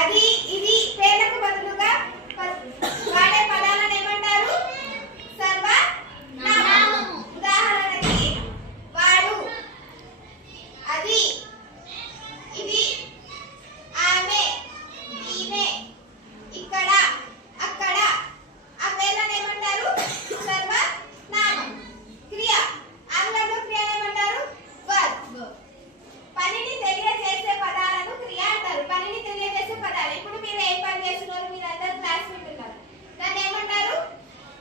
అది ఇది పేర్లకు బదులుగా వాడే పదాలను ఏమంటారు? సర్వనామం. ఉదాహరణకి వాడు, అది, ఇది, ఆమె, ఈమె, ఇక్కడ, అక్కడ ఆ పేర్లను ఏమంటారు? సర్వనామం. క్రియ, ఆంగ్లంలో క్రియను ఏమంటారు? వర్బ్. పనిని తెలియజేసే పదాలను క్రియ అంటారు. పనిని తెలియజేసే పదాలు. ఇప్పుడు మీరు ఏం పని చేస్తున్నారు? మీరు అందరూ క్లాస్ వింటున్నారు. దాన్ని ఏమంటారు?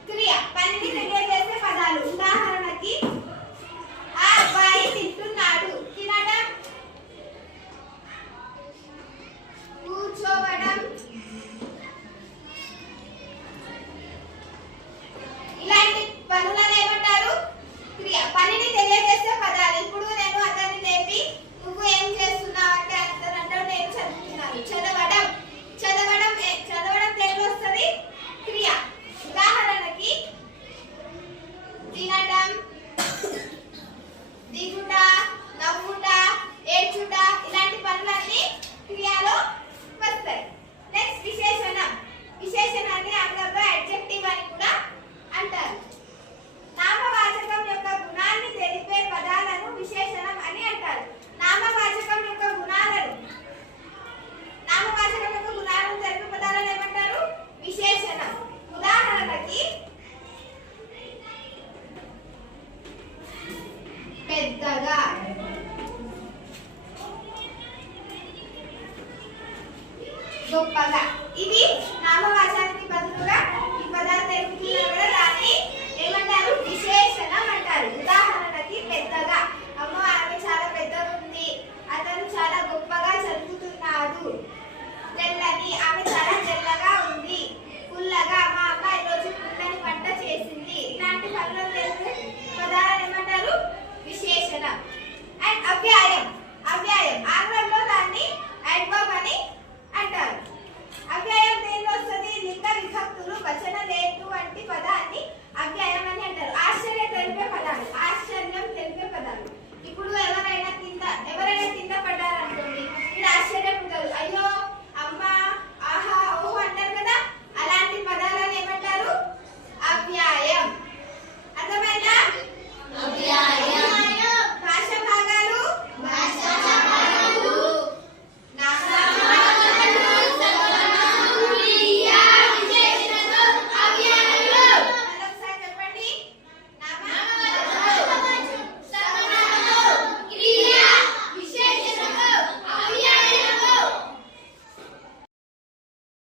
క్రియ. పనిని తెలియజేసే పదాలు. ఉదాహరణకి ఆ అబ్బాయి తింటున్నాడు. తినడం, కూర్చోవడం, ఇలాంటి పనులను ఏమంటారు? క్రియ. పనిని తెలియజేసే పదాలు. ఇప్పుడు నేను అతన్ని లేపి నువ్వు ఏం చేస్తున్నావు అంటే అతను అంటాడు నేను చదువుతున్నాను. చదవడం. చదవడం చదవడం తెలుగులో వస్తుంది క్రియ. ఉదాహరణకి తినడం, దిగుట, నవ్వుట, ఏడ్చుట ఇలాంటి పనులన్నీ క్రియలో వస్తాయి. నెక్స్ట్ విశేషణం. విశేషణాన్ని ఆంగ్లంలో అడ్జెక్టివ్ అని కూడా అంటారు. నామవాచకం యొక్క గుణాన్ని తెలిపే పదాలను విశేషణం అని అంటారు. నామవాచకం యొక్క గుణాలను తెలిపే పదాలను ఏమంటారు? విశేషణం. ఉదాహరణకి పెద్దగా, గొప్పగా. ఇది నామవాచకానికి బదులుగా ఈ పదాలు తెలుపుతున్నారు కదా, దాన్ని ఏమంటారు? విశేషణం అంటారు. ఉదాహరణకి పెద్దగా, అమ్మో ఆమె చాలా పెద్దగా ఉంది. అతను చాలా గొప్పగా చదువుతున్నాడు. తెల్లని, ఆమె చాలా తెల్లగా ఉంది. పుల్లగా, మా అమ్మ ఈరోజు పుల్లని వంట చేసింది. ఇలాంటి పనులను తెలిపే పదాలను ఏమంటారు? విశేషణం. అండ్ అవ్యయం. అవ్యయం ఆంగ్లంలో దాన్ని అడ్వర్బ్ అని అంటారు.